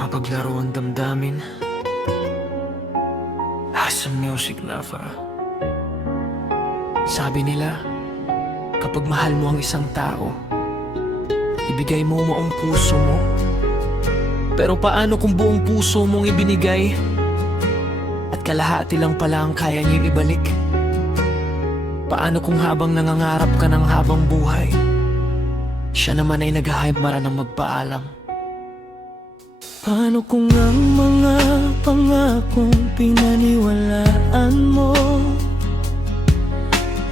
Mapaglaro ang damdamin. Awesome music lover. Sabi nila, kapag mahal mo ang isang tao, ibigay mo ang puso mo. Pero paano kung buong puso mong ibinigay at kalahati lang pala ang kaya niyang ibalik? Paano kung habang nangangarap ka ng habang buhay, siya naman ay naghahayamara ng magpaalam? Paano kung ang mga pangakong pinaniwalaan mo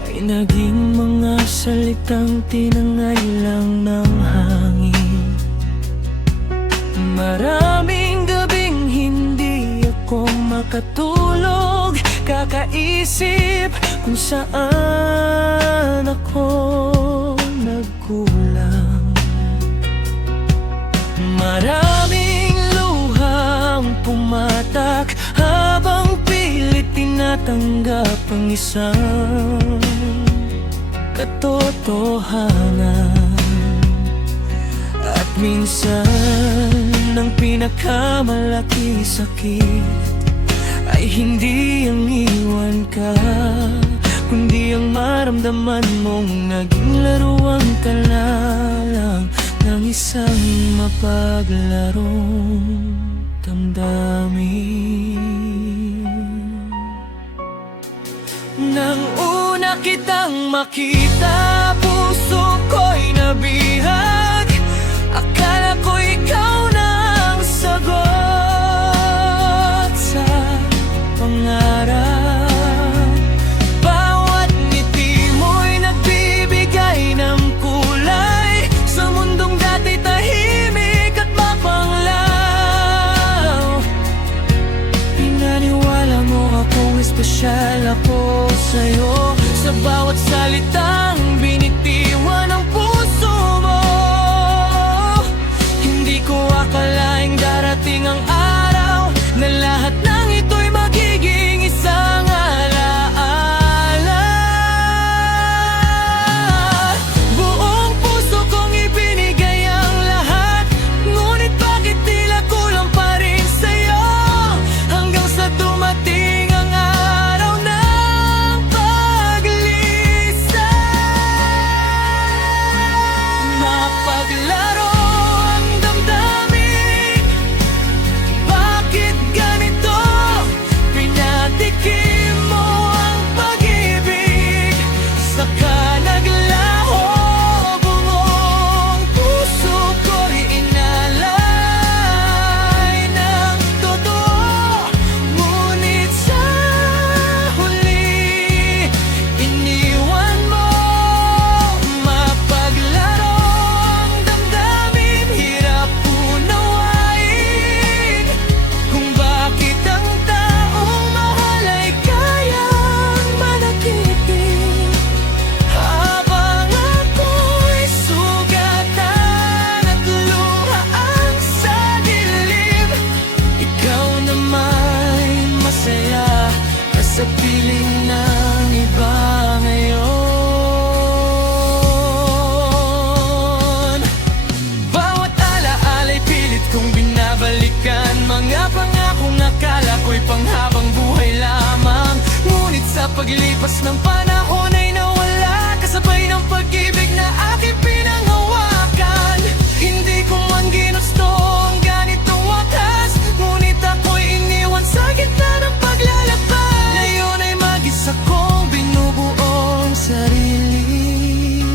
ay naging mga salitang tinangay lang ng hangin? Maraming gabing hindi ako makatulog, kakaisip kung saan ako nagkulang. Maraming luhang pumatak habang pilit tinatanggap ang isang katotohanan. At minsan ang pinakamalaki sakit ay hindi ang iwan ka, kundi ang maramdaman mong naging laruan ka lang ng isang mapaglarong damdamin. Nang una kitang makita, puso ko'y nabihag. Akala ko ikaw na ang sagot sa pangarap. Bawat ngiti mo'y nagbibigay ng kulay sa mundong dati tahimik at mapanglaw. Pinaniwala mo akong espesyal ako sa'yo, sa bawat salitang binitiwan ng puso mo. Hindi ko akalaing darating ang araw na lahat ng ito'y magiging isang alaala. Buong puso kong ibinigay ang lahat, ngunit bakit tila kulang pa rin sa'yo? Hanggang sa dumating ang araw ng paglisan. Mapaglaro ang damdamin. Bakit ganito? Pinatikim mo ang pag-ibig, saka naglaho. Buong puso ko'y inalay ng totoo, ngunit sa huli iniwan mo. Mapaglaro ang damdamin, hirap unawain kung bakit ang taong mahal ay kayang manakitin. Habang ako'y sugatan at luhaan sa dilim, ikaw nama'y masaya sa piling ng iba ngayon. Bawat alaala'y pilit kong binabalikan, mga pangakong nakala ko'y panghabang buhay lamang. Ngunit sa paglipas ng panahon ay nawala, kasabay ng pag-ibig na aking pinanghawakan. Hindi ko man ginusto ang ganitong wakas, ngunit ako'y iniwan sa gitna ng paglalakbay. Ngayon ay mag-isa kong binubuo ang sarili,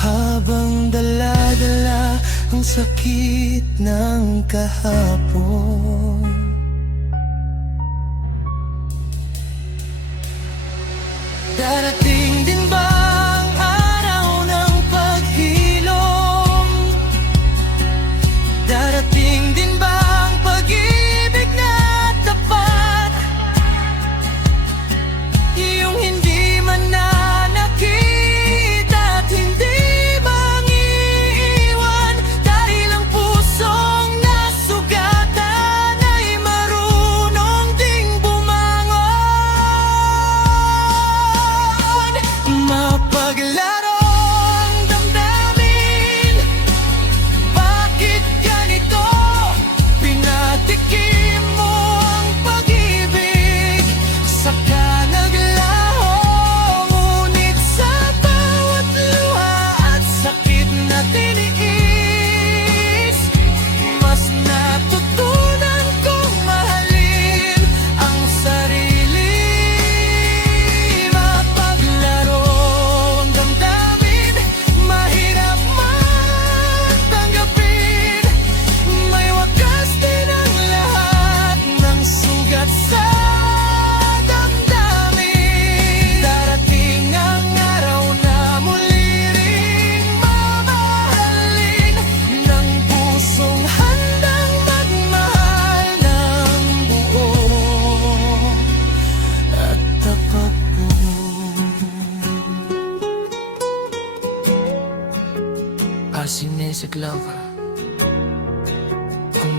habang dala-dala ang sakit ng kahapon. Darating din ba ang araw ng paghilom? Darating din ba ang pag-ibig na tapat? Yung hindi man na nakita at hindi mangiiwan, dahil ang pusong nasugatan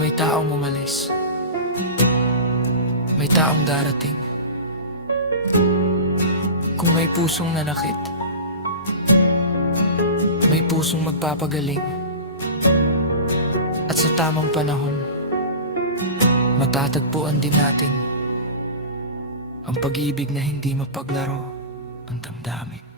Kung may taong umalis, may taong darating. Kung may pusong nanakit, may pusong magpapagaling. At sa tamang panahon, matatagpuan din natin ang pag-ibig na hindi mapaglaro ang damdamin.